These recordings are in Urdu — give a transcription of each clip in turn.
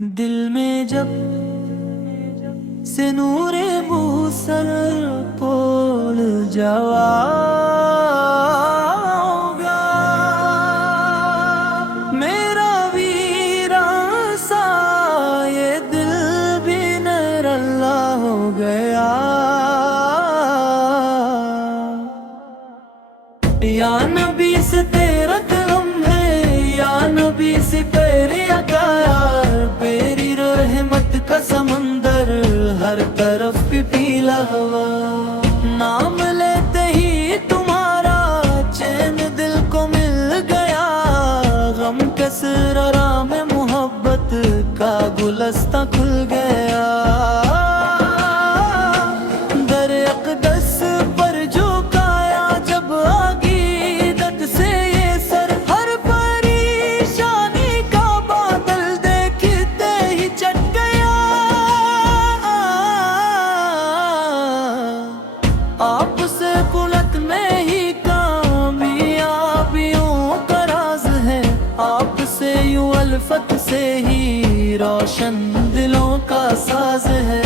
دل میں جب سے نور موسر پول جواؤں گا، میرا ویران سا یہ دل بھی نر اللہ ہو گیا۔ یا نبی سے تیرا کرم ہے، یا نبی سے پیری اکار، پیری رحمت کا سمندر ہر طرف پہ پیلا ہوا۔ نام لیتے ہی تمہارا چین دل کو مل گیا، غم کسرا میں محبت کا گلستہ کھل گیا۔ در اقدس پر جھکایا جب عقیدت سے یہ سر، ہر پریشانی کا بادل دیکھتے ہی چٹ گیا۔ آپ سے قلت میں ہی کامیابیوں کا راز ہے، آپ سے یوں الفت سے ہی روشن دلوں کا ساز ہے۔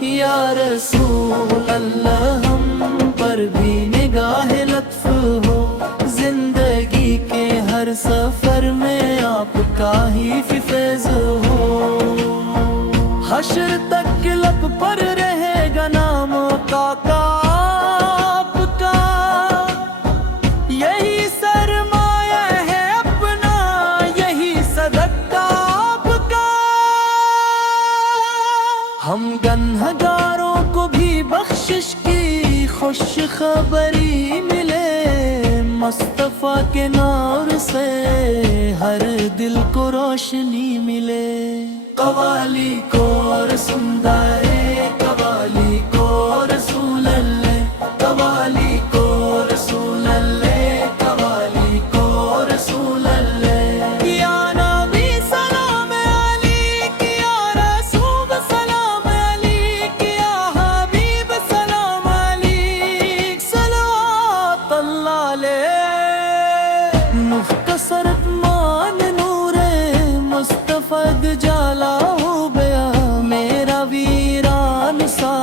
یا رسول اللہ ہم پر بھی نگاہ لطف ہو، زندگی کے ہر سفر میں آپ کا ہی فیض ہو۔ حشر تک لب پر رہے گا نام کا آپ کا، یہی سرمایہ ہے اپنا، یہی صدقہ آپ کا۔ ہم گنہگاروں کو بھی بخشش کی خوش خبری ملے، مصطفیٰ کے نور سے ہر دل کو روشنی ملے۔ قوالی کو رسندارے، قوالی کو رسول اللہ، قوالی کو رسول اللہ، قوالی کو رسول اللہ۔ یا نبی سلام علیک، یا رسول سلام علیک، یا حبیب سلام علیک، صلوات اللہ علیہ۔ مختصر مان نور مصطفیٰ جالا ہو گیا، میرا ویران سا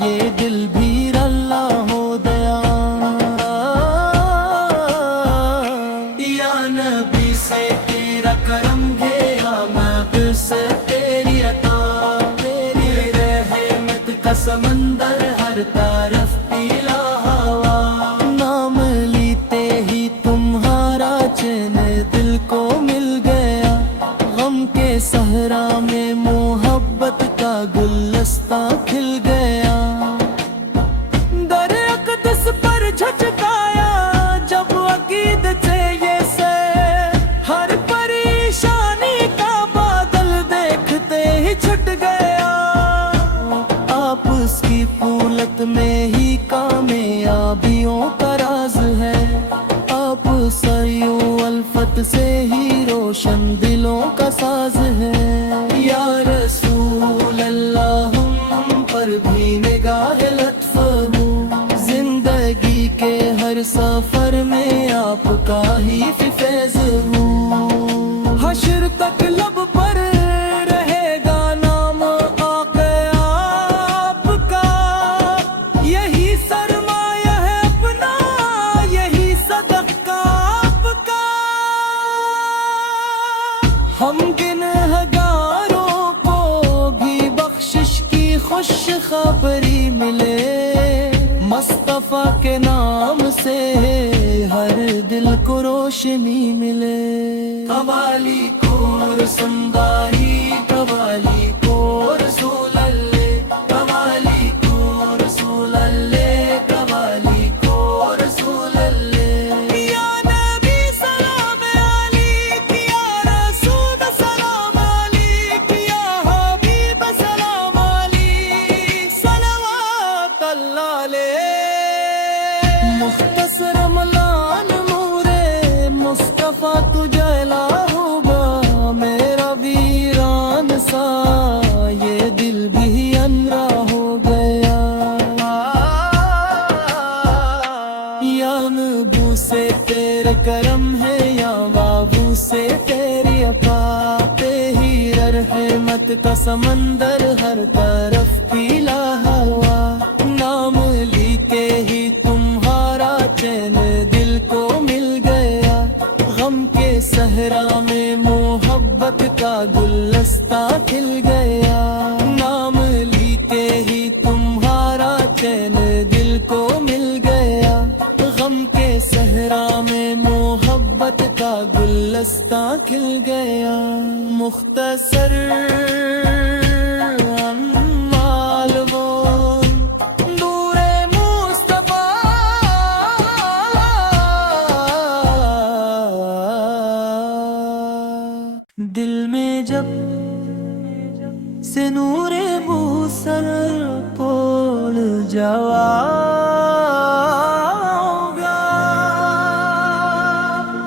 یہ دل بھی اللہ ہو گیا۔ یا نبی سے تیرا کرم گیا، محب سے تیری عطا، تیری رحمت کا سمندر ہر طرف پیلا ہوا۔ نام لیتے ہی تمہارا چین دل کو مل گیا، غم کے صحرا میں محبت کا گلستہ کھل گیا۔ در اقدس پر جھٹکایا جب عقیدت سے یہ سیر، ہر پریشانی کا بادل دیکھتے ہی چھٹ گیا۔ آپ اس کی قولت میں ہی کامیابیوں کا راز ہے، آپ سریوں الفت سے ہی روشن دلوں کا ساز ہے۔ یا رسول اللہ ہم پر بھی نگاہ لطف ہو، زندگی کے ہر سفر میں آپ کا ہی فیض ہو۔ حشر تک لب پر رہے گا نام آقا آپ کا، یہی سرمایہ ہے اپنا، یہی صدقہ آپ کا۔ ہم گنہگاروں کو بھی بخشش کی خوش خبری ملے، مصطفیٰ کے نام سے ہر دل کو روشنی ملے۔ قوالی کو رسنداری، قوالی کو رسول اللہ، قوالی کو رسول اللہ، قوالی کو رسول اللہ۔ یا نبی سلام علیک، یا رسول سلام علیک، یا حبیب سلام علیک، صلوات اللہ علیہ۔ مختصر ملان نور مصطفیٰ تجلا ہوگا، میرا ویران سا یہ دل بھی انرا ہو گیا۔ یا نبو سے تیرے کرم ہے، یا بابو سے تیری عطا پہ ہی رحمت کا سمندر ہر طرف پھیلا ہوا، نام لیتے ہی تمہارا چین دل کو مل گیا، غم کے صحرا میں محبت کا گلستہ کھل گیا، نام لیتے ہی تمہارا چین دل کو مل گیا، غم کے صحرا میں محبت کا گلستہ کھل گیا، مختصر امال وہ نور مصطفیٰ، دل میں جب سے نور موسر پول جوا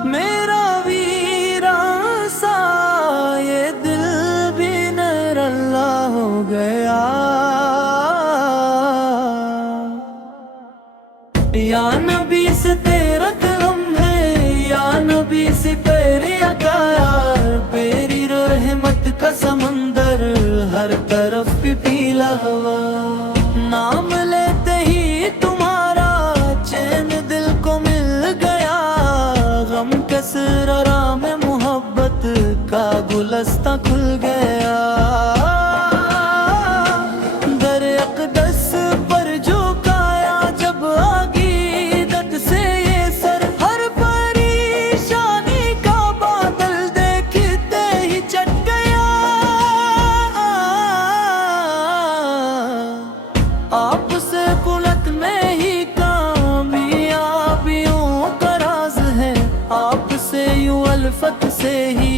میرا ویران سا یہ دل بھی نر اللہ ہو گیا، یا نبی سے تیرا کرم ہے، یا نبی سے پیری عطا، پیری رحمت کا سمندر ہر طرف پیلا ہوا، نام لیتے ہی تمہارا چین دل کو مل گیا، غم کے صحرا میں محبت کا گلستہ کھل گیا، در اقدس پر جھکایا جب عقیدت سے یہ سر، ہر پریشانی کا بادل دیکھتے ہی چٹ گیا، آپ سے قلت میں ہی کامیابیوں کا راز ہے، آپ سے یوں الفت سے ہی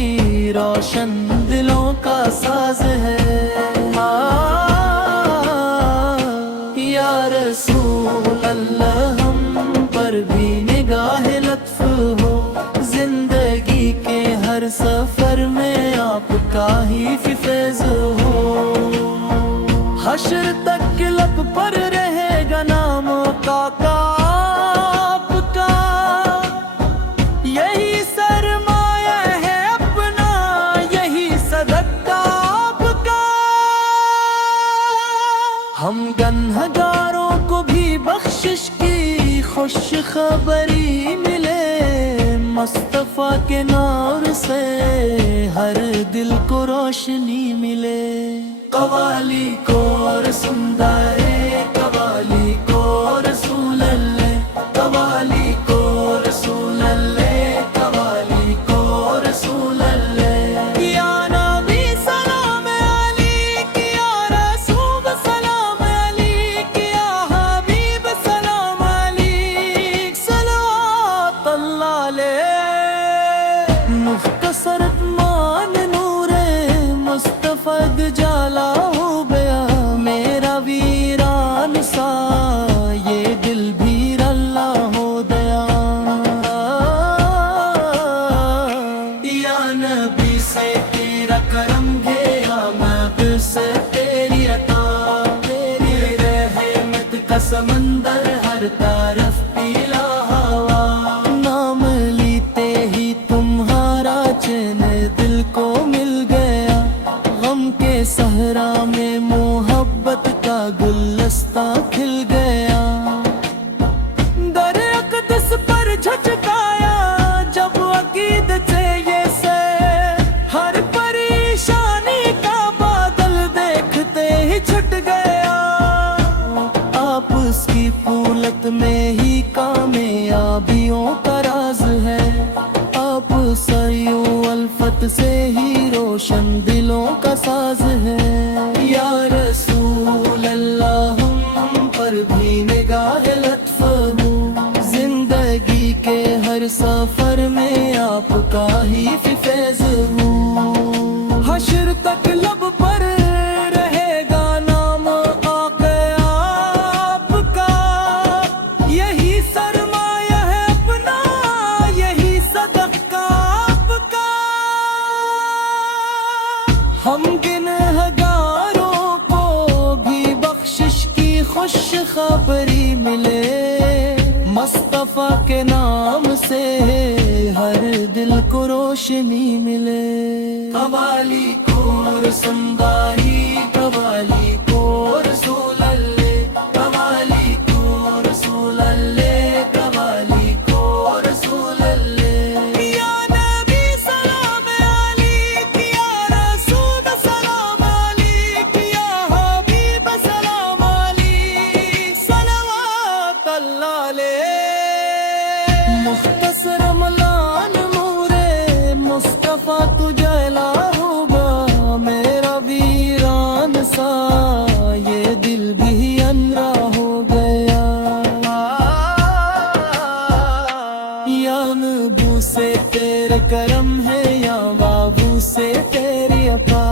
روشن دلوں کا ساز ہے، یا رسول اللہ ہم پر بھی نگاہ لطف ہو، زندگی کے ہر سفر میں آپ کا ہی فیض ہو، حشر تک لب پر رہے گا نام کا آپ کا، یہی سرمایہ ہے اپنا، یہی صدقہ آپ کا، ہم گنہگاروں کو بھی بخشش کی خوش خبری ملے، مصطفیٰ کے نور سے ہر دل کو روشنی ملے، قوالی کو رسول قوالی کو رسول اللہ، قوالی کو رسول اللہ، قوالی کو رسول اللہ، یا نبی سلام علیک، یا رسول سلام علیک، یا حبیب سلام علیک، صلوات اللہ علیہ، مختصر مان نور مصطفیٰ جالا ہو گیا، میرا ویران سا یہ دل بھی اللہ ہو گیا، یا نبی سے تیرا کرم گیا، میں سے تیری عطا، تیری رحمت کا سمندر ہر طرف پیلا ہوا، نام لیتے ہی تمہارا چین دل کو مل گیا، غم کے صحرا میں محبت کا گلستہ کھل گیا، در اقدس پر جھٹکایا جب عقیدت سے یہ سے، ہر پریشانی کا بادل دیکھتے ہی چھٹ گیا، آپس کی پولت میں ہی کامیابیوں کا راز ہے، آپ سیوں الفت سے ہی روشن دلوں کا ساز ہے، یا رسول اللہ ہم پر بھی نگاہ لطف ہو، زندگی کے ہر سفر میں آپ کا ہی فیض ہو، حشر تک لب پر رہے گا نام آقا آپ کا، یہی سرمایہ ہے اپنا، یہی صدقہ آپ کا، ہم گنہگاروں کو بھی بخشش کی خوش خبری ملے، مصطفیٰ کے نام سے ہر دل دل کو روشنی ملے۔ قوالی کو رسم گاہی قوالی کو رسول اللہ، قوالی کو رسول اللہ، قوالی کو رسول اللہ۔ یا نبی سلام علیک، یا رسول سلام علیک، یا حبیب سلام علیک، صلوات اللہ علیہ۔ مختصر ملان مورے مصطفیٰ تجھے لا ہوگا، میرا ویران سا یہ دل بھی انرا ہو گیا۔ یا نبو سے تیرے کرم ہے، یا بابو سے تیری عطا،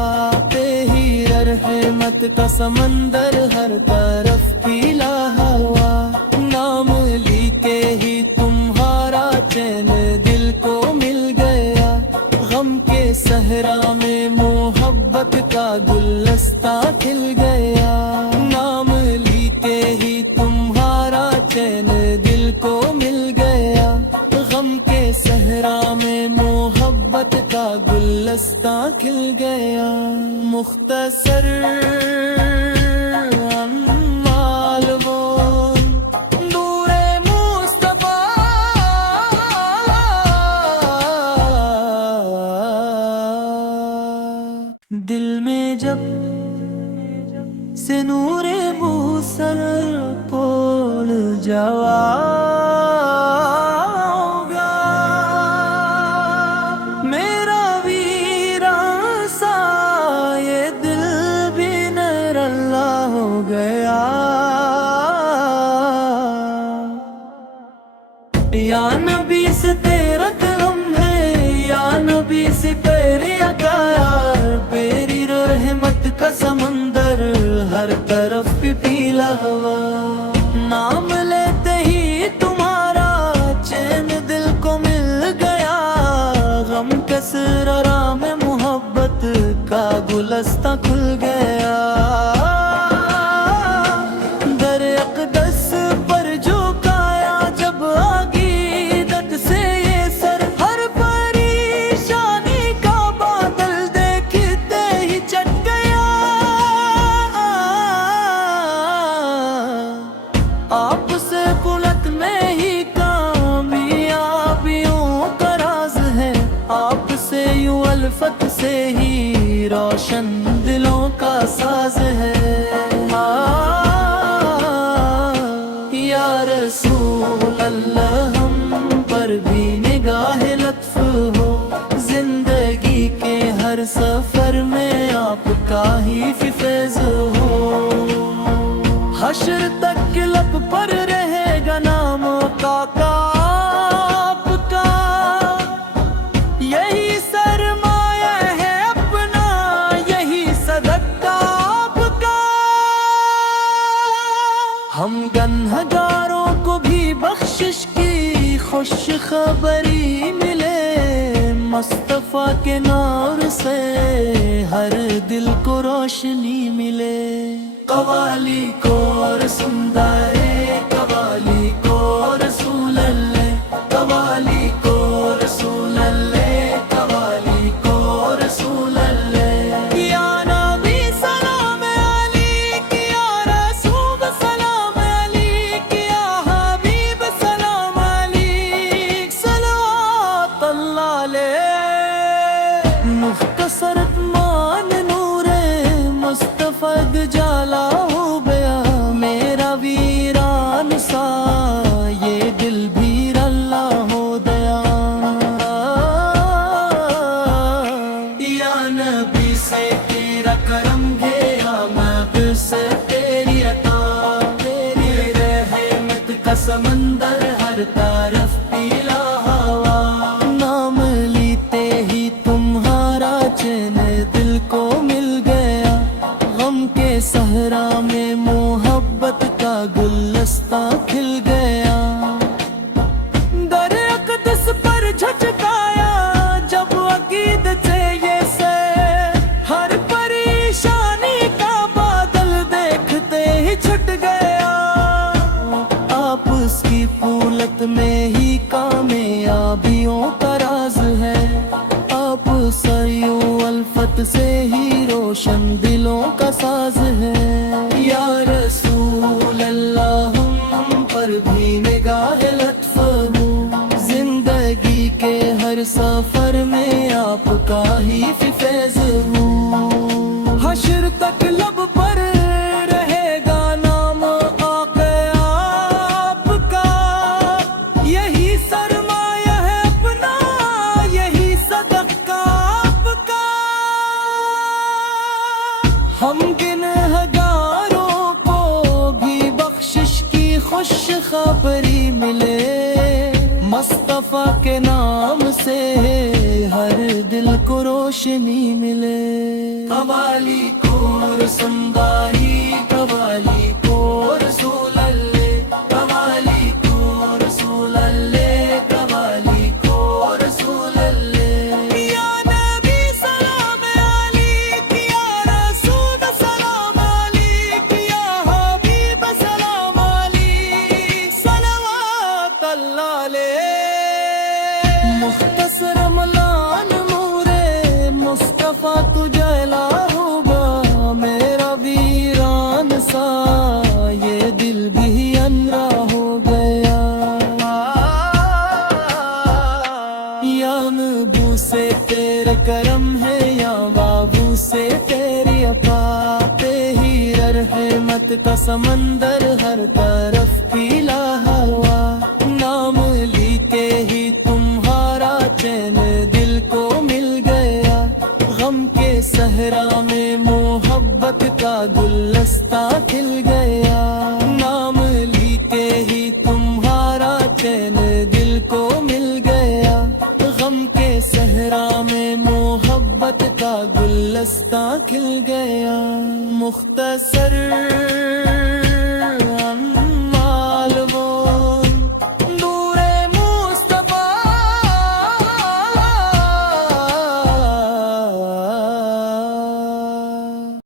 ہی رحمت کا سمندر ہر طرف پھیلا ہوا، نام لی کے ہی تمہارا چین دل کو مل گیا، غم کے صحرا میں محبت کا گلستہ کھل گیا، نام لی کے ہی تمہارا چین دل کو مل گیا، غم کے صحرا میں محبت کا گلستہ کھل گیا۔ مختصر امال وہ نور مصطفیٰ، دل میں جب سے نور موسر پول جواگا، میرا ویران سا یہ دل بھی نر اللہ ہو گیا۔ یا نبی سے تیرا کرم ہے، یا نبی سے تیری عطا، تیری رحمت کا سمندر ہر طرف پھیلا ہوا، نام لیتے ہی تمہارا چین دل کو مل گیا، غم کے صحرا میں محبت کا گلستہ کھل گیا۔ در اقدس پر جھکایا جب عقیدت سے یہ سر، ہر پریشانی کا بادل دیکھتے ہی چٹ گیا، آپ سے قلت میں ہی کامیابیوں کا راز ہے، آپ سے یوں الفت سے ہی روشن دلوں کا ساز ہے۔ یا رسول اللہ ہم پر بھی نگاہ لطف ہو، زندگی کے ہر سفر میں آپ کا ہی فیض ہو، حشر تک لب پر رہے گا نام کا آپ کا، یہی سرمایہ ہے اپنا، یہی صدقہ آپ کا۔ ہم گنہگاروں کو بھی بخشش کی خوش خبری ملے، مصطفیٰ کے نور سے ہر دل کو روشنی ملے۔ قوالی کو رسم دارے قوالی کو رسول اللہ، قوالی کو رسول اللہ، قوالی کو رسول اللہ۔ یا نبی سلام علیک، یا رسول سلام علیک، یا حبیب سلام علیک، صلوات اللہ علیہ۔ مختصر مان نور مصطفیٰ جالا ہو گیا، میرا ویران سا یہ دل بھی اللہ ہو گیا۔ یا نبی سے تیرا کرم گیا، میں سے تیری عطا، تیری رحمت کا سمندر ہر طرف پھیلا ہوا، نام لیتے ہی تمہارا چین محبت سے ہی روشن دلوں کا ساز ہے۔ یا رسول اللہ ہم پر بھی نگاہ لطف ہو، زندگی کے ہر سفر میں آپ کا ہی فیض ہو۔ حشر تک لب پر رہے گا نام آقا آپ کا، یہی سرمایہ ہے اپنا، یہی صدقہ آپ کا۔ ہم گنہگاروں کو بھی بخشش کی خوش خبری ملے، مصطفیٰ کے نام سے ہر دل کو روشنی ملے۔ قوالی کو رسمداری، قوالی کو رسول اللہ، قوالی کو رسول اللہ، قوالی کو رسول اللہ۔ یا نبی سلام علیک، یا رسول سلام علیک، یا حبیب سلام علیک، صلوات اللہ علیہ۔ مختصر ملان نورے مصطفیٰ تجلا ہوگا، میرا ویران سا یہ دل بھی انرا ہو گیا۔ یا نبو سے تیرے کرم ہے، یا بابو سے تیری عطا، تیری رحمت کا سمندر ہر طرف پیلا ہوا، نام لی کے ہی تمہارا چین دل کو مل گیا، غم کے صحرا میں محبت کا گلستہ کھل گیا، نام لی کے ہی تمہارا چین دل کو مل گیا، غم کے صحرا میں محبت کا گلستہ کھل گیا۔ مختصر